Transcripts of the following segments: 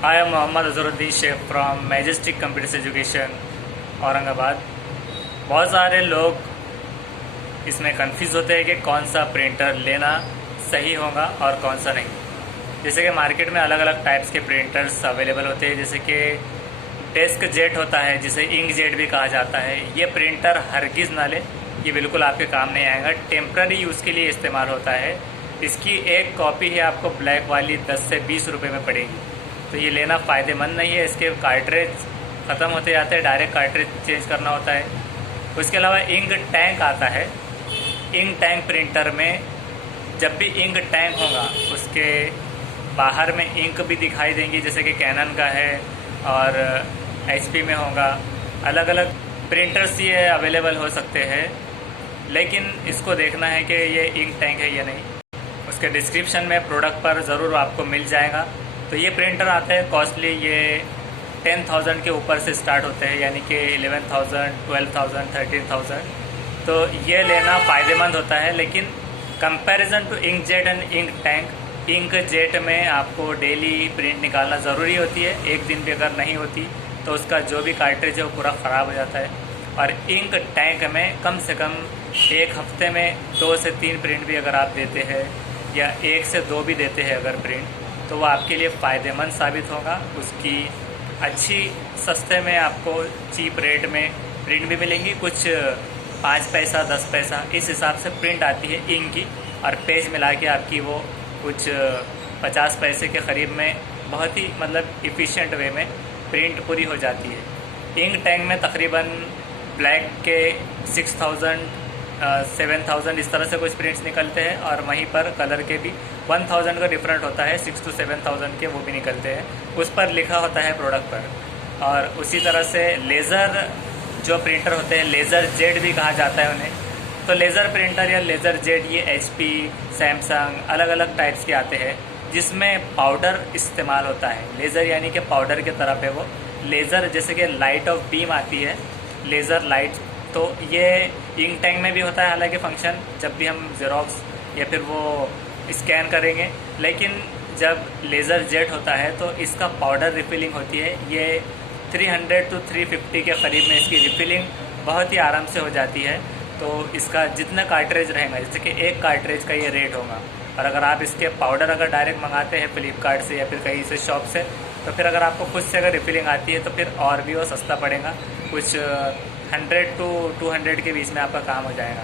I am Mohammad Azharuddin Shaikh from Majestic Computers Education Aurangabad. बहुत सारे लोग इसमें कंफ्यूज होते हैं कि कौन सा प्रिंटर लेना सही होगा और कौन सा नहीं। जैसे कि मार्केट में अलग अलग टाइप्स के प्रिंटर्स अवेलेबल होते हैं, जैसे कि डेस्क जेट होता है जिसे इंक जेट भी कहा जाता है। ये प्रिंटर हरगिज़ ना ले, ये बिल्कुल आपके काम नहीं आएगा, टेम्प्ररी यूज़ के लिए इस्तेमाल होता है। इसकी एक कॉपी है आपको ब्लैक वाली 10 से 20 रुपये में पड़ेगी, तो ये लेना फ़ायदेमंद नहीं है। इसके कार्ट्रिज ख़त्म होते जाते हैं, डायरेक्ट कार्ट्रिज चेंज करना होता है। उसके अलावा इंक टैंक आता है। इंक टैंक प्रिंटर में जब भी इंक टैंक होगा उसके बाहर में इंक भी दिखाई देंगी, जैसे कि कैनन का है और HP में होगा। अलग अलग प्रिंटर्स ये अवेलेबल हो सकते हैं, लेकिन इसको देखना है कि ये इंक टैंक है या नहीं। उसके डिस्क्रिप्शन में प्रोडक्ट पर ज़रूर आपको मिल जाएगा। तो ये प्रिंटर आते हैं कॉस्टली, ये 10,000 के ऊपर से स्टार्ट होते हैं, यानी कि 11,000, 12,000, 13,000। तो ये लेना फ़ायदेमंद होता है, लेकिन comparison to ink jet and ink tank, ink jet में आपको डेली प्रिंट निकालना ज़रूरी होती है। एक दिन भी अगर नहीं होती तो उसका जो भी कार्ट्रिज है वो पूरा ख़राब हो जाता है। और इंक टैंक में कम से कम एक हफ्ते में 2 से 3 प्रिंट भी अगर आप देते हैं, या 1 से 2 भी देते हैं अगर प्रिंट, तो वो आपके लिए फ़ायदेमंद साबित होगा। उसकी अच्छी सस्ते में आपको चीप रेट में प्रिंट भी मिलेंगी, कुछ 5 पैसा 10 पैसा इस हिसाब से प्रिंट आती है इंक की, और पेज मिला के आपकी वो कुछ 50 पैसे के करीब में बहुत ही मतलब इफ़िशिएंट वे में प्रिंट पूरी हो जाती है। इंक टैंक में तकरीबन ब्लैक के 6,000 7,000 इस तरह से कुछ प्रिंट्स निकलते हैं, और वहीं पर कलर के भी 1,000 का डिफरेंट होता है, 6 to 7,000 के वो भी निकलते हैं। उस पर लिखा होता है प्रोडक्ट पर। और उसी तरह से लेज़र जो प्रिंटर होते हैं, लेज़र जेट भी कहा जाता है उन्हें। तो लेज़र प्रिंटर या लेज़र जेट ये HP, सैमसंग अलग अलग टाइप्स के आते हैं, जिसमें पाउडर इस्तेमाल होता है। लेज़र यानी कि पाउडर की तरफ है वो। लेज़र जैसे कि लाइट ऑफ बीम आती है, लेज़र लाइट, तो ये इंक टैंक में भी होता है हालांकि फंक्शन, जब भी हम ज़ेरोक्स या फिर वो स्कैन करेंगे। लेकिन जब लेज़र जेट होता है तो इसका पाउडर रिफिलिंग होती है। ये 300 to 350 के करीब में इसकी रिफिलिंग बहुत ही आराम से हो जाती है। तो इसका जितना कार्ट्रिज रहेगा, जैसे कि एक कार्ट्रिज का ये रेट होगा, और अगर आप इसके पाउडर अगर डायरेक्ट मंगाते हैं फ्लिपकार्ट से या फिर कहीं से शॉप से, तो फिर अगर आपको खुद से अगर रिफिलिंग आती है तो फिर और भी वो सस्ता पड़ेगा, कुछ 100 to 200 के बीच में आपका काम हो जाएगा।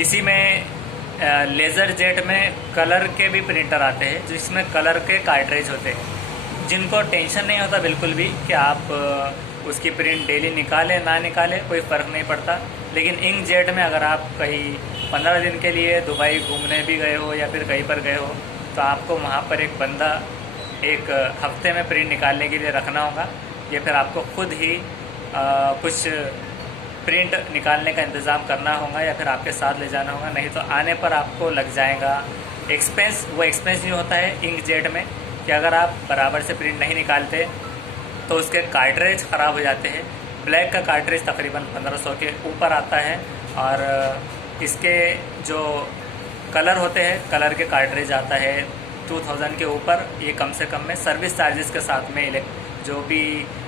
इसी में लेज़र जेट में कलर के भी प्रिंटर आते हैं, जिसमें कलर के कार्ट्रिज होते हैं, जिनको टेंशन नहीं होता बिल्कुल भी कि आप उसकी प्रिंट डेली निकालें ना निकालें, कोई फ़र्क नहीं पड़ता। लेकिन इंक जेट में अगर आप कहीं 15 दिन के लिए दुबई घूमने भी गए हो या फिर कहीं पर गए हो, तो आपको वहाँ पर एक बंदा एक हफ्ते में प्रिंट निकालने के लिए रखना होगा, या फिर आपको खुद ही कुछ प्रिंट निकालने का इंतज़ाम करना होगा, या फिर आपके साथ ले जाना होगा। नहीं तो आने पर आपको लग जाएगा एक्सपेंस। वो एक्सपेंस नहीं होता है इंक जेट में कि अगर आप बराबर से प्रिंट नहीं निकालते तो उसके कार्ट्रिज ख़राब हो जाते हैं। ब्लैक का कार्ट्रिज तकरीबन 1500 के ऊपर आता है, और इसके जो कलर होते हैं, कलर के कार्ट्रिज आता है 2000 के ऊपर। ये कम से कम में सर्विस चार्जेस के साथ में जो भी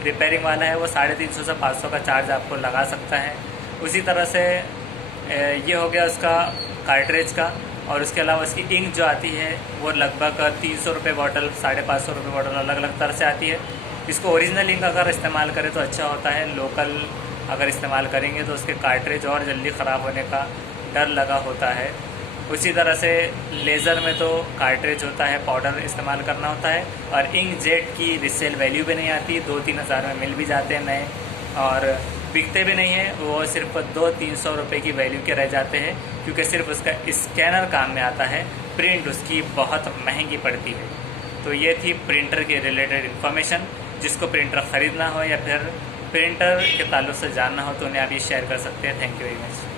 रिपेयरिंग वाला है वो 350 से 500 का चार्ज आपको लगा सकता है। उसी तरह से ये हो गया उसका कार्ट्रिज का। और उसके अलावा उसकी इंक जो आती है वो लगभग 300 रुपये बॉटल, 550 रुपये बॉटल अलग अलग तरह से आती है। इसको ओरिजिनल इंक अगर इस्तेमाल करें तो अच्छा होता है। लोकल अगर इस्तेमाल करेंगे तो उसके कार्ट्रिज और जल्दी ख़राब होने का डर लगा होता है। उसी तरह से लेज़र में तो कार्ट्रिज होता है, पाउडर इस्तेमाल करना होता है, और इंक जेट की रिसेल वैल्यू भी नहीं आती। 2-3 हज़ार में मिल भी जाते हैं नए, और बिकते भी नहीं हैं। वो सिर्फ 200-300 रुपये की वैल्यू के रह जाते हैं, क्योंकि सिर्फ उसका स्कैनर काम में आता है, प्रिंट उसकी बहुत महंगी पड़ती है। तो ये थी प्रिंटर के रिलेटेड इन्फॉर्मेशन। जिसको प्रिंटर ख़रीदना हो या फिर प्रिंटर के ताल्लुक़ से जानना हो तो उन्हें आप ये शेयर कर सकते हैं। Thank you very much.